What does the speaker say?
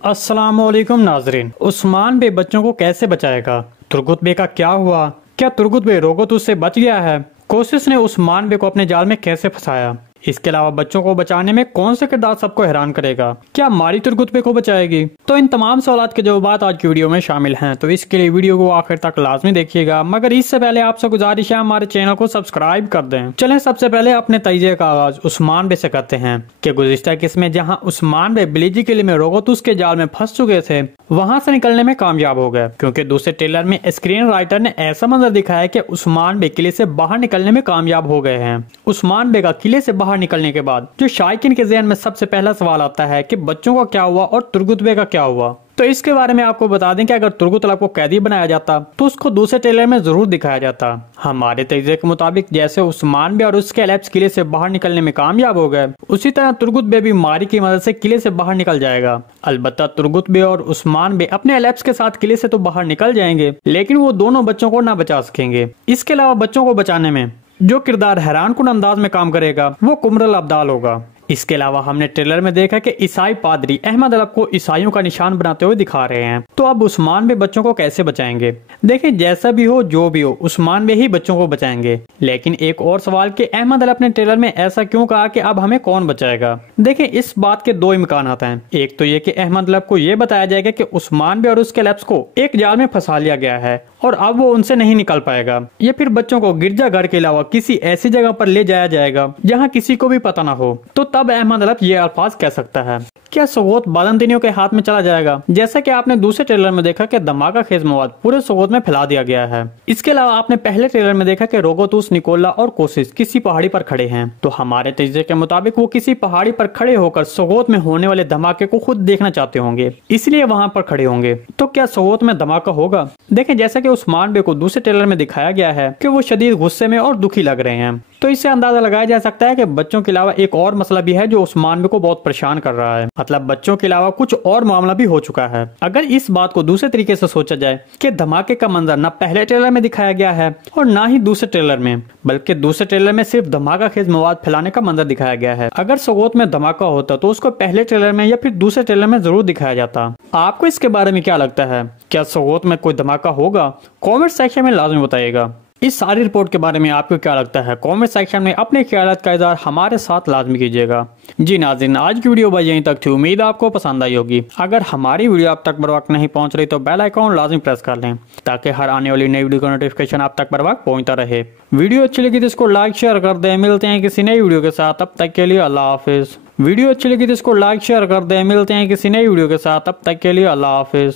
अस्सलामुअलैकुम नाजरीन। उस्मान बे बच्चों को कैसे बचाएगा? तुर्गुत बे का क्या हुआ? क्या तुर्गुत बे रोगोत उससे बच गया है? कोशिश ने उस्मान बे को अपने जाल में कैसे फंसाया? इसके अलावा बच्चों को बचाने में कौन से किरदार सबको हैरान करेगा? क्या मारी तुर्गुत बे को बचाएगी? तो इन तमाम सवालात के जवाब आज की वीडियो में शामिल हैं, तो इसके लिए वीडियो को आखिर तक लाजमी देखिएगा। मगर इससे पहले आपसे गुजारिश है हमारे चैनल को सब्सक्राइब कर दें। चलें सबसे पहले अपने तजिए का आगाज उस्मान बे से करते हैं कि गुज़िश्ता किस्त में जहां उस्मान बे बिलीजी किले में रोगोतुस के जाल में फंस चुके थे, वहां से निकलने में कामयाब हो गए, क्योंकि दूसरे ट्रेलर में स्क्रीन राइटर ने ऐसा मंजर दिखाया कि उस्मान बे किले से बाहर निकलने में कामयाब हो गए हैं। उस्मान बे का किले से बाहर निकलने के बाद जो शायकीन के ज़हन में सबसे पहला सवाल आता है कि बच्चों का क्या हुआ और तुर्गुत बे का क्या हुआ। तो इसके बारे में आपको बता दें कि अगर तुर्गुत को कैदी बनाया जाता तो उसको दूसरे ट्रेलर में जरूर दिखाया जाता। हमारे तजज़िये के मुताबिक जैसे उस्मान बे और उसके एलेप्स किले से बाहर निकलने में कामयाब हो गए, उसी तरह तुर्गुत बे भी मारी की मदद से किले से बाहर निकल जाएगा। अलबत्ता तुर्गुत बे और उस्मान बे अपने एलेप्स के साथ किले से तो बाहर निकल जाएंगे, लेकिन वो दोनों बच्चों को ना बचा सकेंगे। इसके अलावा बच्चों को बचाने में जो किरदार हैरान कुन अंदाज में काम करेगा वो कुमरल अब्दाल होगा। इसके अलावा हमने ट्रेलर में देखा कि ईसाई पादरी अहमद अलब को ईसाइयों का निशान बनाते हुए दिखा रहे हैं। तो अब उस्मान बे बच्चों को कैसे बचाएंगे? देखिए, जैसा भी हो जो भी हो, उस्मान बे ही बच्चों को बचाएंगे। लेकिन एक और सवाल कि अहमद अलब ने ट्रेलर में ऐसा क्यों कहा कि अब हमें कौन बचाएगा? देखिए, इस बात के दो इम्कान हैं। एक तो ये कि अहमद अलब को यह बताया जाएगा कि उस्मान बे और उसके लैब्स को एक जाल में फंसा लिया गया है और अब वो उनसे नहीं निकल पाएगा, या फिर बच्चों को गिरजाघर के अलावा किसी ऐसी जगह पर ले जाया जाएगा जहां किसी को भी पता ना हो। तो तब अहमद अलब ये अल्फाज कह सकता है, क्या सोगोत बालंतीनियों के हाथ में चला जाएगा? जैसा कि आपने दूसरे ट्रेलर में देखा कि धमाका खेज मवाद पूरे सोगोत में फैला दिया गया है। इसके अलावा आपने पहले ट्रेलर में देखा कि रोगोतुस, निकोला और कोशिश किसी पहाड़ी पर खड़े हैं। तो हमारे तजज़िये के मुताबिक वो किसी पहाड़ी पर खड़े होकर सोगोत में होने वाले धमाके को खुद देखना चाहते होंगे, इसलिए वहां पर खड़े होंगे। तो क्या सोगोत में धमाका होगा? देखें, जैसा कि उस्मान बे को दूसरे ट्रेलर में दिखाया गया है कि वो शदीद गुस्से में और दुखी लग रहे हैं, तो इससे अंदाजा लगाया जा सकता है कि बच्चों के अलावा एक और मसला भी है जो उस्मान बे को बहुत परेशान कर रहा है। मतलब बच्चों के अलावा कुछ और मामला भी हो चुका है। अगर इस बात को दूसरे तरीके से सोचा जाए कि धमाके का मंजर न पहले ट्रेलर में दिखाया गया है और ना ही दूसरे ट्रेलर में, बल्कि दूसरे ट्रेलर में सिर्फ धमाका खेज मवाद फैलाने का मंजर दिखाया गया है। अगर सोगोत में धमाका होता तो उसको पहले ट्रेलर में या फिर दूसरे ट्रेलर में जरूर दिखाया जाता। आपको इसके बारे में क्या लगता है? क्या सोगोत में कोई धमाका होगा? कॉमेंट सेक्शन में लाजमी बताइएगा। इस सारी रिपोर्ट के बारे में आपको क्या लगता है? कमेंट सेक्शन में अपने ख्यालात का इज़हार हमारे साथ लाजमी कीजिएगा। जी नाज़रीन, आज की वीडियो बस यहीं तक थी। उम्मीद आपको पसंद आई होगी। अगर हमारी वीडियो आप तक बर वक्त नहीं पहुंच रही तो बेल आइकॉन लाजमी प्रेस कर लें, ताकि हर आने वाली नई वीडियो का नोटिफिकेशन आप तक बर वक्त पहुंचता रहे। वीडियो अच्छी लगी तो इसको लाइक शेयर कर दें। मिलते हैं किसी नई वीडियो के साथ, तब तक के लिए अल्लाह हाफिज़। वीडियो अच्छी लगी तो इसको लाइक शेयर कर दें। मिलते हैं किसी नई वीडियो के साथ, तब तक के लिए अल्लाह हाफिज़।